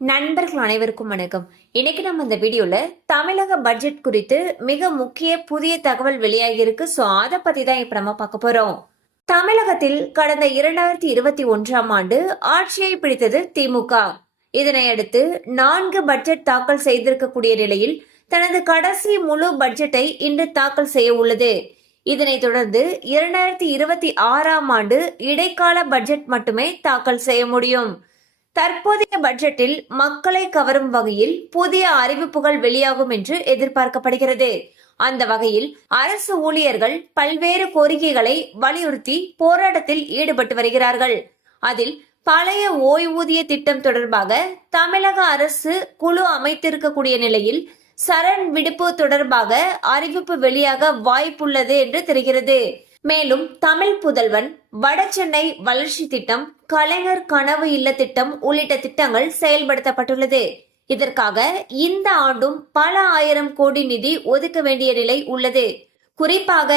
நண்பர்கள் அனைவருக்கும் வணக்கம். இன்னைக்கு நம்ம இந்த வீடியோல தமிழக பட்ஜெட் குறித்து மிக முக்கிய புதிய தகவல் வெளியாகி இருக்கு. அதை பத்தி தான் இப்ப நம்ம பார்க்க போறோம். தமிழகத்தில் கடந்த 2021ஆம் ஆண்டு ஆட்சியை பிடித்தது திமுக. இதனை அடுத்து 4 பட்ஜெட் தாக்கல் செய்திருக்கக்கூடிய நிலையில் தனது கடைசி முழு பட்ஜெட்டை இன்று தாக்கல் செய்ய உள்ளது. இதனைத் தொடர்ந்து 2026ஆம் ஆண்டு இடைக்கால பட்ஜெட் மட்டுமே தாக்கல் செய்ய முடியும். தற்போதைய பட்ஜெட்டில் மக்களை கவரும் வகையில் புதிய அறிவிப்புகள் வெளியாகும் என்று எதிர்பார்க்கப்படுகிறது. அந்த வகையில் அரசு ஊழியர்கள் பல்வேறு கோரிக்கைகளை வலியுறுத்தி போராட்டத்தில் ஈடுபட்டு வருகிறார்கள். அதில் பழைய ஓய்வூதிய திட்டம் தொடர்பாக தமிழக அரசு குழு அமைத்திருக்கக்கூடிய நிலையில் சரண் விடுப்பு தொடர்பாக அறிவிப்பு வெளியாக வாய்ப்புள்ளது என்று தெரிகிறது. மேலும் தமிழ் புதல்வன், வடசென்னை வளர்ச்சி திட்டம், கலைஞர் கனவு இல்ல திட்டம் உள்ளிட்ட திட்டங்கள் செயல்படுத்தப்பட்டுள்ளது. இதற்காக இந்த ஆண்டும் பல ஆயிரம் கோடி நிதி ஒதுக்க வேண்டிய நிலை உள்ளது. குறிப்பாக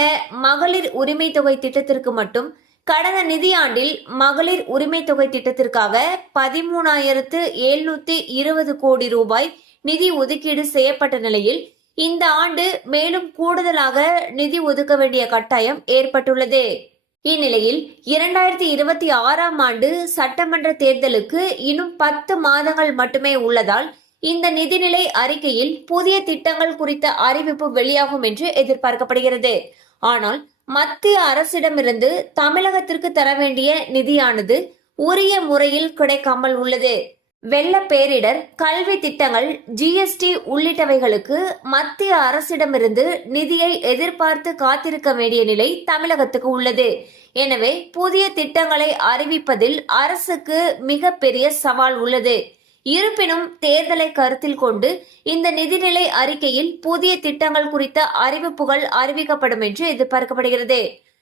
மகளிர் உரிமை தொகை திட்டத்திற்கு மட்டும் கடந்த நிதியாண்டில் மகளிர் உரிமை தொகை திட்டத்திற்காக 13,720 கோடி ரூபாய் நிதி ஒதுக்கீடு செய்யப்பட்ட நிலையில் இந்த ஆண்டு மேலும் கூடுதலாக நிதி ஒதுக்க வேண்டிய கட்டாயம் ஏற்பட்டுள்ளது. இந்நிலையில் 2026ஆம் ஆண்டு சட்டமன்ற தேர்தலுக்கு இன்னும் 10 மாதங்கள் மட்டுமே உள்ளதால் இந்த நிதிநிலை அறிக்கையில் புதிய திட்டங்கள் குறித்த அறிவிப்பு வெளியாகும் என்று எதிர்பார்க்கப்படுகிறது. ஆனால் மத்திய அரசிடமிருந்து தமிழகத்திற்கு தர வேண்டிய நிதியானது உரிய முறையில் கிடைக்காமல் உள்ளது. வெள்ள பேரிடர், கல்வி திட்டங்கள், ஜிஎஸ்டி உள்ளிட்டவைகளுக்கு மத்திய அரசிடமிருந்து நிதியை எதிர்பார்த்து காத்திருக்க வேண்டிய நிலை தமிழகத்துக்கு உள்ளது. எனவே புதிய திட்டங்களை அறிவிப்பதில் அரசுக்கு மிக பெரிய சவால் உள்ளது. இருப்பினும் தேர்தலை கருத்தில் கொண்டு இந்த நிதிநிலை அறிக்கையில் புதிய திட்டங்கள் குறித்த அறிவிப்புகள் அறிவிக்கப்படும் என்று எதிர்பார்க்கப்படுகிறது.